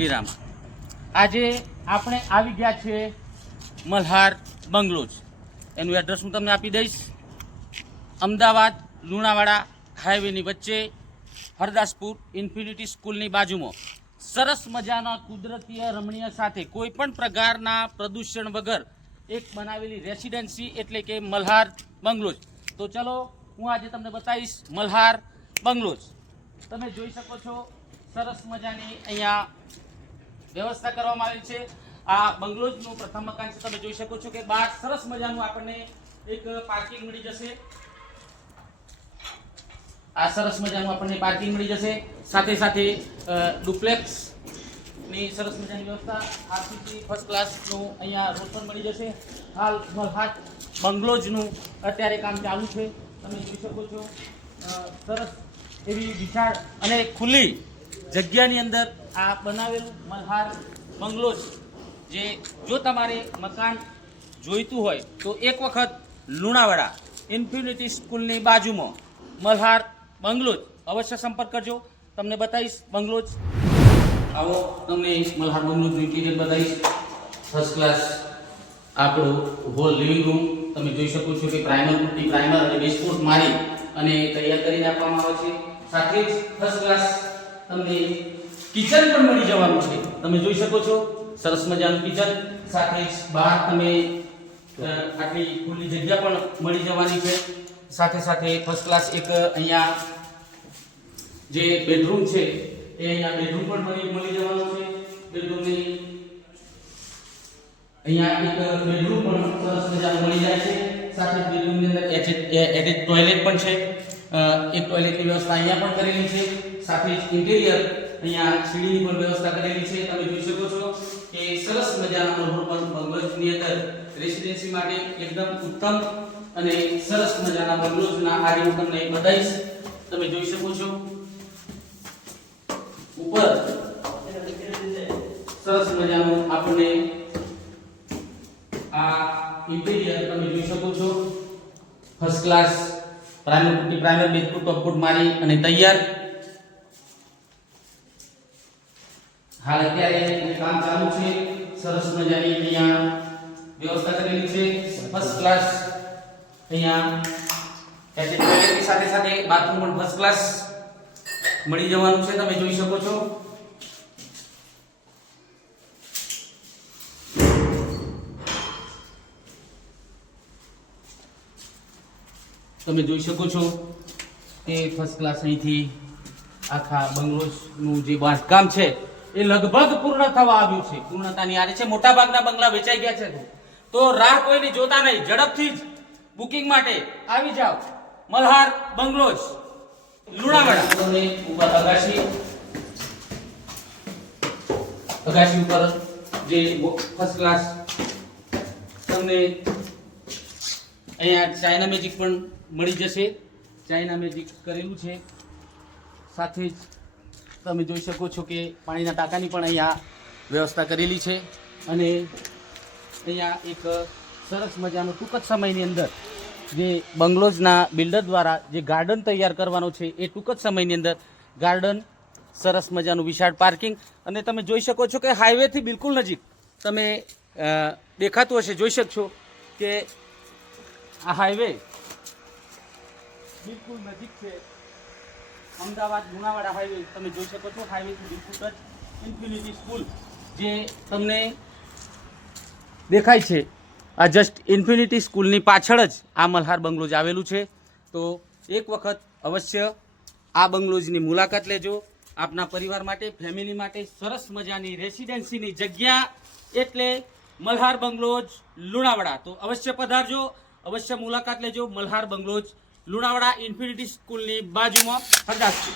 શ્રીરામ આજે આપણે આવી ગયા છે મલ્હાર બંગલોઝ। એનું એડ્રેસ હું તમને આપી દઈશ। અમદાવાદ લુણાવાડા હાઈવેની વચ્ચે હરદાસપુર ઇન્ફિનિટી સ્કૂલની બાજુમાં સરસ મજાના કુદરતીય રમણીય સાથે કોઈ પણ પ્રકારના પ્રદૂષણ વગર એક બનાવેલી રેસિડેન્સી એટલે કે મલ્હાર બંગલોઝ। તો ચલો હું આજે તમને બતાવીશ મલ્હાર બંગલોઝ। તમે જોઈ શકો છો સરસ મજાની અહીંયા વ્યવસ્થા કરવામાં આવી છે। આ બંગલોઝનું પ્રથમ મકાન છે। તમે જોઈ શકો છો કે બહાર સરસ મજાનું આપણને એક પાર્કિંગ મળી જશે। આ સરસ મજાનું આપણને પાર્કિંગ મળી જશે। સાથે સાથે ડુપ્લેક્સ ની સરસ મજાની વ્યવસ્થા આરસીસી ફર્સ્ટ ક્લાસનું અહીંયા રોડ પર મળી જશે। હાલ મલ્હાર બંગલોઝનું અત્યારે કામ ચાલુ છે। તમે જોઈ શકો છો સરસ એવી વિશાળ અને ખુલ્લી જગ્યાની અંદર આ બનાવેલું મલ્હાર બંગલોઝ। જે જો તમારે મકાન જોઈતું હોય તો એક વખત લુણાવાડા ઇન્ફિનિટી સ્કૂલની બાજુમાં મલ્હાર બંગલોઝ અવશ્ય સંપર્ક કરજો। તમને બતાવીશ બંગલોઝ। આવો તમને મલ્હાર બંગલોઝનું ઇન્ટિરિયર બતાવીશ। ફર્સ્ટ ક્લાસ આપણો હોલ લિવિંગ રૂમ તમે જોઈ શકો છો કે પ્રાઇમર પુટ્ટી પ્રાઇમર અને બેઝકોટ મારી અને તૈયાર કરીને આપવામાં આવે છે। સાથે જ ફર્સ્ટ ક્લાસ તમને કિચન પણ મળી જવાનું છે। તમે જોઈ શકો છો સરસ મજાનું કિચન। સાથે જ બહાર તમે આટલી ખુલ્લી જગ્યા પણ મળી જવાની છે। સાથે સાથે ફર્સ્ટ ક્લાસ એક અહીંયા જે બેડરૂમ છે એ અહીંયા બેડરૂમ પણ મળી જવાનો છે। બેડરૂમની અહીંયા એક બેડરૂમ પણ સરસ મજાનું મળી જાય છે। સાથે જ બેડરૂમની અંદર એટેચ ટોયલેટ પણ છે। એક ટોયલેટની વ્યવસ્થા અહીંયા પણ કરેલી છે। સાથે જ ઇન્ટિરિયર અહીંયા સીડીની પણ વ્યવસ્થા કરેલી છે। તમે જોઈ શકો છો કે સરસ મજાના મલ્હાર બંગલોઝની અંદર રેસિડેન્સી માટે એકદમ ઉત્તમ અને સરસ મજાના બંગલોઝના આજે હું તમને બતાવીશ। તમે જોઈ શકો છો ઉપર સરસ મજાનું આપણને આ ઇન્ટિરિયર તમે જોઈ શકો છો first class primer પુટ્ટી primer base coat ટોપકોટ મારી અને તૈયાર। હાલ અત્યારે કામ ચાલુ છે। સરસ મજાની અહીંયા વ્યવસ્થા કરેલી છે। ફર્સ્ટ ક્લાસ અહીંયા એટેચ ટોયલેટની સાથે સાથે બાથરૂમ પણ ફર્સ્ટ ક્લાસ મળી જવાનું છે। તમે જોઈ શકો છો તમે જોઈ શકો છો કે ફર્સ્ટ ક્લાસ અહીંથી આખા બંગલોઝનું જે બાંધકામ છે એ લગભગ પૂર્ણ થવા આવ્યું છે। પૂર્ણતાની આરે છે। મોટા ભાગના બંગલા વેચાઈ ગયા છે। તો રાહ કોઈની જોતા નહીં, ઝડપથી જ બુકિંગ માટે આવી જાઓ મલ્હાર બંગલોઝ લુણાવાડા। તમને ઉપર અગાશી ઉપર જે ફર્સ્ટ ક્લાસ તમને અહીંયા ચાઇના મેજિક પણ મળી જશે। ચાઇના મેજિક કરેલું છે। સાથે જ તમે જોઈ શકો છો કે પાણીના ટાંકાની પણ અહીંયા વ્યવસ્થા કરેલી છે। અને અહીંયા એક સરસ મજાનું ટૂંક જ સમયની અંદર જે બંગલોઝના બિલ્ડર દ્વારા જે ગાર્ડન તૈયાર કરવાનો છે એ ટૂંક જ સમયની અંદર ગાર્ડન સરસ મજાનું વિશાળ પાર્કિંગ અને તમે જોઈ શકો છો કે હાઈવેથી બિલકુલ નજીક તમે દેખાતું હશે જોઈ શકશો કે આ હાઈવે બિલકુલ નજીક છે। અમદાવાદ લુણાવાડા હાઈવે તમે જોઈ શકો છો। હાઈવેથી બિલકુલ ટચ ઇન્ફિનિટી સ્કૂલ જે તમને દેખાય છે આ જસ્ટ ઇન્ફિનિટી સ્કૂલની પાછળ જ આ મલ્હાર બંગલોઝ આવેલું છે। તો એક વખત અવશ્ય આ બંગલોઝની મુલાકાત લેજો। આપના પરિવાર માટે ફેમિલી માટે સરસ મજાની રેસિડેન્સીની જગ્યા એટલે મલ્હાર બંગલોઝ લુણાવાડા। તો અવશ્ય પધારજો, અવશ્ય મુલાકાત લેજો મલ્હાર બંગલોઝ લુણાવાડા ઇન્ફિનિટી સ્કૂલની બાજુમાં હરદાસપુર।